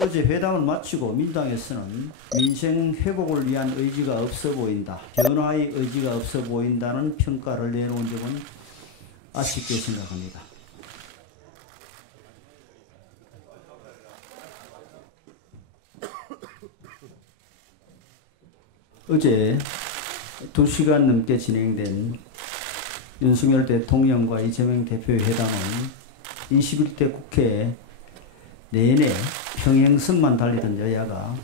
어제 회담을 마치고 민주당에서는 민생 회복을 위한 의지가 없어 보인다, 변화의 의지가 없어 보인다는 평가를 내놓은 점은 아쉽게 생각합니다. 어제 2시간 넘게 진행된 윤석열 대통령과 이재명 대표의 회담은 21대 국회 내내 평행선만 달리던 여야가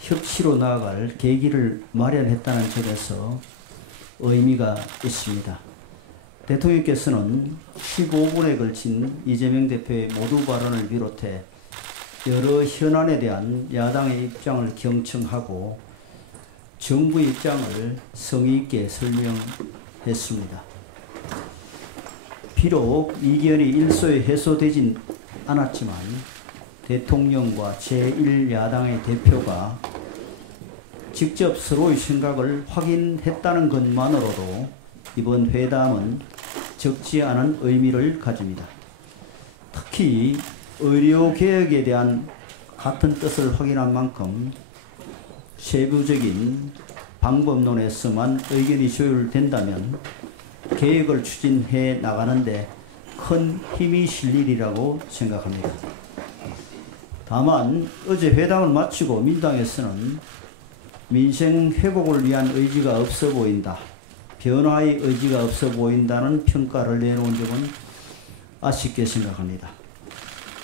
협치로 나아갈 계기를 마련했다는 점에서 의미가 있습니다. 대통령께서는 15분에 걸친 이재명 대표의 모두 발언을 비롯해 여러 현안에 대한 야당의 입장을 경청하고 정부의 입장을 성의 있게 설명했습니다. 비록 이견이 일소에 해소되진 않았지만 대통령과 제1야당의 대표가 직접 서로의 생각을 확인했다는 것만으로도 이번 회담은 적지 않은 의미를 가집니다. 특히 의료개혁에 대한 같은 뜻을 확인한 만큼 세부적인 방법론에서만 의견이 조율된다면 계획을 추진해 나가는데 큰 힘이 실리리라고 생각합니다. 다만 어제 회담을 마치고 민주당에서는 민생 회복을 위한 의지가 없어 보인다, 변화의 의지가 없어 보인다는 평가를 내놓은 점은 아쉽게 생각합니다.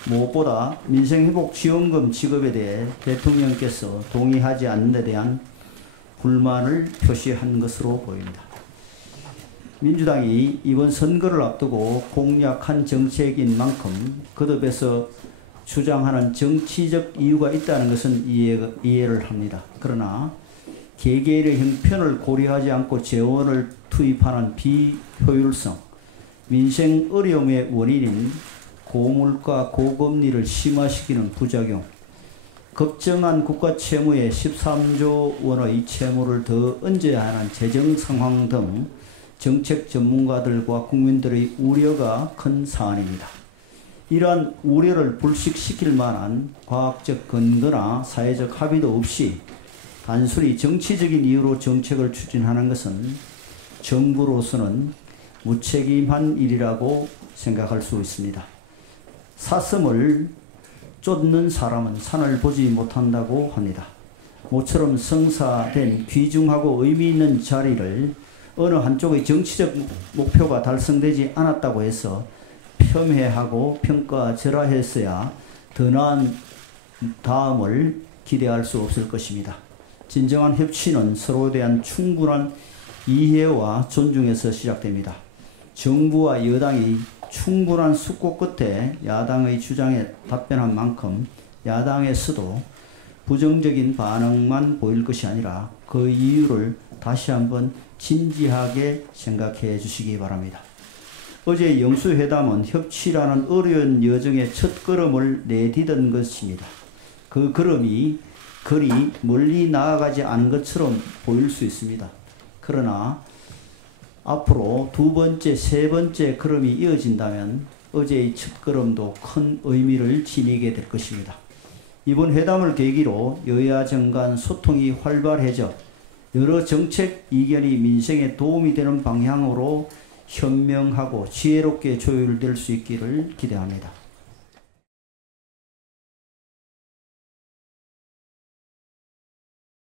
무엇보다 민생회복지원금 지급에 대해 대통령께서 동의하지 않는 데 대한 불만을 표시한 것으로 보입니다. 민주당이 이번 선거를 앞두고 공약한 정책인 만큼 거듭해서 주장하는 정치적 이유가 있다는 것은 이해를 합니다. 그러나 개개인의 형편을 고려하지 않고 재원을 투입하는 비효율성, 민생 어려움의 원인인 고물가 고금리를 심화시키는 부작용, 급증한 국가 채무에 13조 원의 채무를 더 얹어야 하는 재정 상황 등 정책 전문가들과 국민들의 우려가 큰 사안입니다. 이러한 우려를 불식시킬 만한 과학적 근거나 사회적 합의도 없이 단순히 정치적인 이유로 정책을 추진하는 것은 정부로서는 무책임한 일이라고 생각할 수 있습니다. 사슴을 쫓는 사람은 산을 보지 못한다고 합니다. 모처럼 성사된 귀중하고 의미 있는 자리를 어느 한쪽의 정치적 목표가 달성되지 않았다고 해서 폄훼하고 평가절하했어야 더 나은 다음을 기대할 수 없을 것입니다. 진정한 협치는 서로에 대한 충분한 이해와 존중에서 시작됩니다. 정부와 여당이 충분한 숙고 끝에 야당의 주장에 답변한 만큼 야당에서도 부정적인 반응만 보일 것이 아니라 그 이유를 다시 한번 진지하게 생각해 주시기 바랍니다. 어제 영수회담은 협치라는 어려운 여정의 첫 걸음을 내디딘 것입니다. 그 걸음이 그리 멀리 나아가지 않은 것처럼 보일 수 있습니다. 그러나 앞으로 두 번째, 세 번째 걸음이 이어진다면 어제의 첫 걸음도 큰 의미를 지니게 될 것입니다. 이번 회담을 계기로 여야정 간 소통이 활발해져 여러 정책 이견이 민생에 도움이 되는 방향으로 현명하고 지혜롭게 조율될 수 있기를 기대합니다.